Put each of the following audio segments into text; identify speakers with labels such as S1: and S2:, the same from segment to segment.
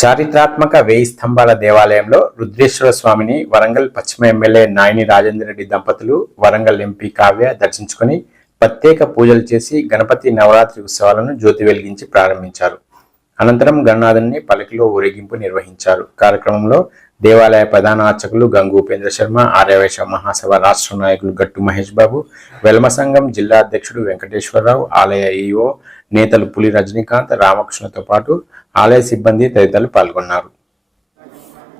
S1: చారిత్రాత్మక వేయి స్తంభాల దేవాలయంలో రుద్రేశ్వర స్వామిని వరంగల్ పశ్చిమ ఎమ్మెల్యే నాయని రాజేంద్ర రెడ్డి దంపతులు వరంగల్ ఎంపీ కావ్య దర్శించుకొని ప్రత్యేక పూజలు చేసి గణపతి నవరాత్రి ఉత్సవాలను జ్యోతి వెలిగించి ప్రారంభించారు. అనంతరం గణనాథుని పలకిలో ఊరేగింపు నిర్వహించారు. కార్యక్రమంలో దేవాలయ ప్రధాన అర్చకులు గంగు ఉపేంద్ర శర్మ ఆర్యవేశ మహాసభ రాష్ట్ర నాయకులు గట్టు మహేష్ బాబు వెల్మ సంఘం జిల్లా అధ్యక్షుడు వెంకటేశ్వరరావు ఆలయ ఈఓ నేతలు పులి రజనీకాంత్ రామకృష్ణతో పాటు ఆలయ సిబ్బంది తదితరులు పాల్గొన్నారు.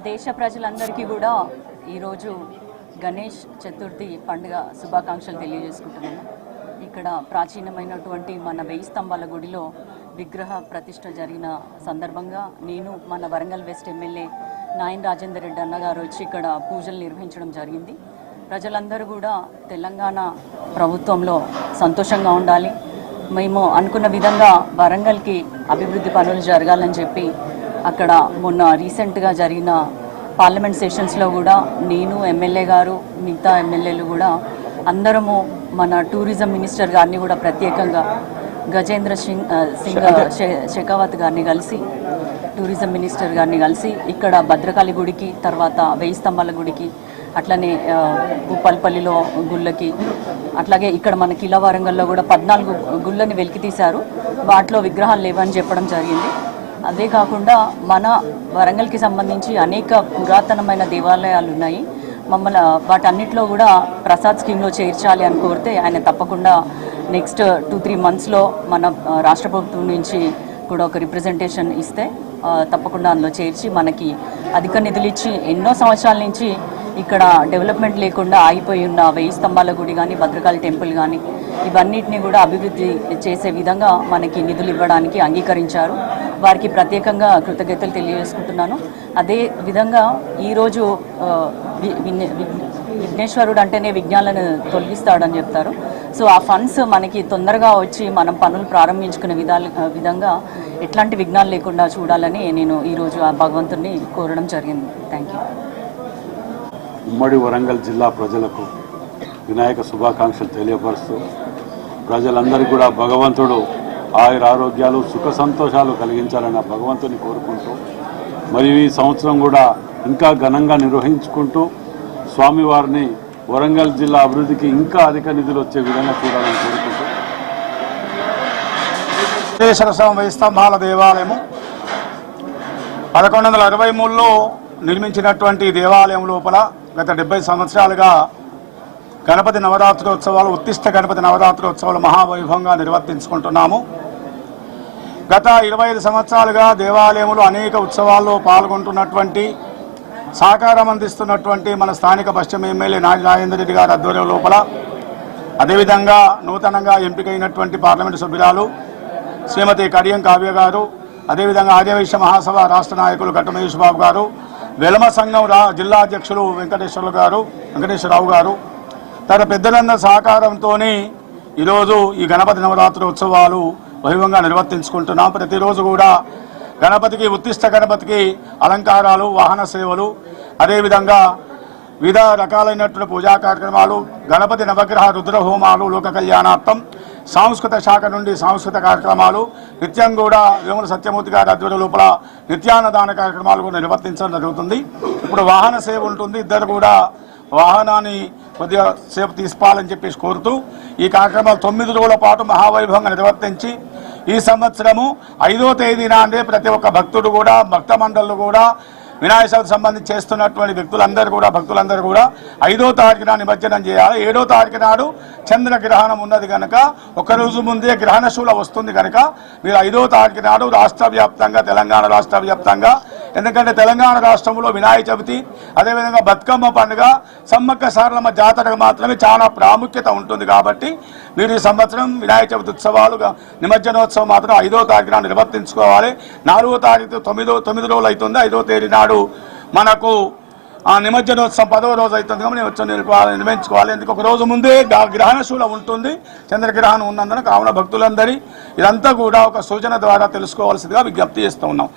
S2: దేశ ప్రజలందరికీ కూడా ఈరోజు గణేష్ చతుర్థి పండుగ శుభాకాంక్షలు తెలియజేసుకుంటున్నాను. ఇక్కడ ప్రాచీనమైనటువంటి మన వెయ్యి స్తంభాల గుడిలో విగ్రహ ప్రతిష్ట జరిగిన సందర్భంగా నేను మన వరంగల్ వెస్ట్ ఎమ్మెల్యే నాయన్ రాజేందర్ రెడ్డి అన్నగారు వచ్చి ఇక్కడ పూజలు నిర్వహించడం జరిగింది. ప్రజలందరూ కూడా తెలంగాణ ప్రభుత్వంలో సంతోషంగా ఉండాలి. మేము అనుకున్న విధంగా వరంగల్కి అభివృద్ధి పనులు జరగాలని చెప్పి అక్కడ మొన్న రీసెంట్గా జరిగిన పార్లమెంట్ సెషన్స్లో కూడా నేను ఎమ్మెల్యే గారు మిగతా ఎమ్మెల్యేలు కూడా అందరము మన టూరిజం మినిస్టర్ గారిని కూడా ప్రత్యేకంగా గజేంద్ర సింగ్ సింగ్ షెకావత్ గారిని కలిసి టూరిజం మినిస్టర్ గారిని కలిసి ఇక్కడ భద్రకాళి గుడికి తర్వాత వెయ్యి స్తంభాల గుడికి అట్లనే భూపాలపల్లిలో గుళ్ళకి అట్లాగే ఇక్కడ మన కిలా వరంగల్లో కూడా పద్నాలుగు గుళ్ళని వెలికి తీశారు. వాటిలో విగ్రహాలు లేవని చెప్పడం జరిగింది. అదే కాకుండా మన వరంగల్కి సంబంధించి అనేక పురాతనమైన దేవాలయాలు ఉన్నాయి. మమ్మల్ని వాటన్నిటిలో కూడా ప్రసాద్ స్కీమ్లో చేర్చాలి అని కోరితే ఆయన తప్పకుండా నెక్స్ట్ టూ త్రీ మంత్స్లో మన రాష్ట్ర ప్రభుత్వం నుంచి కూడా ఒక రిప్రజెంటేషన్ ఇస్తే తప్పకుండా అందులో చేర్చి మనకి అధిక నిధులు ఇచ్చి ఎన్నో సంవత్సరాల నుంచి ఇక్కడ డెవలప్మెంట్ లేకుండా ఆగిపోయి ఉన్న వెయ్యి స్తంభాల గుడి కానీ భద్రకాళి టెంపుల్ కానీ ఇవన్నిటిని కూడా అభివృద్ధి చేసే విధంగా మనకి నిధులు ఇవ్వడానికి అంగీకరించారు. వారికి ప్రత్యేకంగా కృతజ్ఞతలు తెలియజేసుకుంటున్నాను. అదే విధంగా ఈరోజు విఘ్నేశ్వరుడు అంటేనే విజ్ఞానాలను తొలగిస్తాడని చెప్తారు. సో ఆ ఫండ్స్ మనకి తొందరగా వచ్చి మనం పనులు ప్రారంభించుకునే విధాలు విధంగా ఎట్లాంటి విఘ్నాలు లేకుండా చూడాలని నేను ఈరోజు ఆ భగవంతుడిని కోరడం జరిగింది. Thank you.
S3: ఉమ్మడి వరంగల్ జిల్లా ప్రజలకు వినాయక శుభాకాంక్షలు తెలియపరుస్తూ ప్రజలందరికీ కూడా భగవంతుడు ఆయుర ఆరోగ్యాలు సుఖ సంతోషాలు కలిగించాలని భగవంతుని కోరుకుంటూ మరియు ఈ సంవత్సరం కూడా ఇంకా ఘనంగా నిర్వహించుకుంటూ స్వామివారిని వరంగల్ జిల్లా అభివృద్ధికి ఇంకా అధిక నిధులు వచ్చే విధంగా చూడాలని కోరుకుంటున్నాం
S4: వెంకటేశ్వర స్వామి దేవాలయము. పదకొండు వందల అరవై మూడులో నిర్మించినటువంటి దేవాలయం లోపల గత డెబ్బై సంవత్సరాలుగా గణపతి నవరాత్రోత్సవాలు ఉత్తిష్ట గణపతి నవరాత్రోత్సవాలు మహావైభవంగా నిర్వర్తించుకుంటున్నాము. గత ఇరవై ఐదు సంవత్సరాలుగా దేవాలయంలో అనేక ఉత్సవాల్లో పాల్గొంటున్నటువంటి సహకారం అందిస్తున్నటువంటి మన స్థానిక పశ్చిమ ఎమ్మెల్యే నాగి రాజేందర్ రెడ్డి గారి ఆధ్వర్యం లోపల అదేవిధంగా నూతనంగా ఎంపికైనటువంటి పార్లమెంటు సభ్యురాలు శ్రీమతి కడియం కావ్య గారు అదేవిధంగా ఆర్యవైశ్య మహాసభ రాష్ట్ర నాయకులు గట్ట మహేష్ బాబు గారు వెలమ సంఘం రా జిల్లా అధ్యక్షులు వెంకటేశ్వర్లు గారు వెంకటేశ్వరరావు గారు. తన పెద్దలందరి సహకారంతో ఈరోజు ఈ గణపతి నవరాత్రి ఉత్సవాలు వైభవంగా నిర్వర్తించుకుంటున్నాం. ప్రతిరోజు కూడా గణపతికి ఉత్తిష్ట గణపతికి అలంకారాలు వాహన సేవలు అదేవిధంగా వివిధ రకాలైనటువంటి పూజా కార్యక్రమాలు గణపతి నవగ్రహ రుద్ర హోమాలు లోక కళ్యాణార్థం సాంస్కృత శాఖ నుండి సాంస్కృతిక కార్యక్రమాలు నిత్యం కూడా వేముల సత్యమూర్తి గారి ఆధ్వర్యం లోపల నిత్యాన్నదాన కార్యక్రమాలు కూడా నిర్వర్తించడం జరుగుతుంది. ఇప్పుడు వాహన సేవ ఉంటుంది. ఇద్దరు కూడా వాహనాన్ని కొద్దిగా సేపు తీసుకోవాలని చెప్పేసి కోరుతూ ఈ కార్యక్రమాలు తొమ్మిది రోజుల పాటు మహావైభవంగా నిర్వర్తించి ఈ సంవత్సరము ఐదో తేదీ అంటే ప్రతి ఒక్క భక్తుడు కూడా భక్త మండళ్ళు కూడా వినాయక చవితి సంబంధించి చేస్తున్నటువంటి వ్యక్తులందరూ కూడా భక్తులందరూ కూడా ఐదో తారీఖు నిమజ్జనం చేయాలి. ఏడో తారీఖు నాడు చంద్రగ్రహణం ఉన్నది కనుక ఒక రోజు ముందే గ్రహణశూల వస్తుంది కనుక మీరు ఐదో తారీఖు నాడు రాష్ట్ర తెలంగాణ రాష్ట్ర వ్యాప్తంగా ఎందుకంటే తెలంగాణ రాష్ట్రంలో వినాయక చవితి అదేవిధంగా బతుకమ్మ పండుగ సమ్మక్క సారలమ్మ జాతరకు మాత్రమే చాలా ప్రాముఖ్యత ఉంటుంది కాబట్టి మీరు ఈ సంవత్సరం వినాయక చవితి ఉత్సవాలు నిమజ్జనోత్సవం మాత్రం ఐదో తారీఖున నిర్వర్తించుకోవాలి. నాలుగో తారీఖు తొమ్మిదో తొమ్మిది రోజులు అవుతుంది. ఐదో తేదీ నాడు మనకు ఆ నిమజ్జనోత్సవం పదో రోజు అవుతుంది కాబట్టి వచ్చి నిలుపుకోవాలి, నిర్వహించుకోవాలి. ఎందుకు ఒక రోజు ముందే గ్రహణశూల ఉంటుంది. చంద్రగ్రహణం ఉన్నందున కావున భక్తులందరి ఇదంతా కూడా ఒక సూచన ద్వారా తెలుసుకోవాల్సిందిగా విజ్ఞప్తి చేస్తూ ఉన్నాం.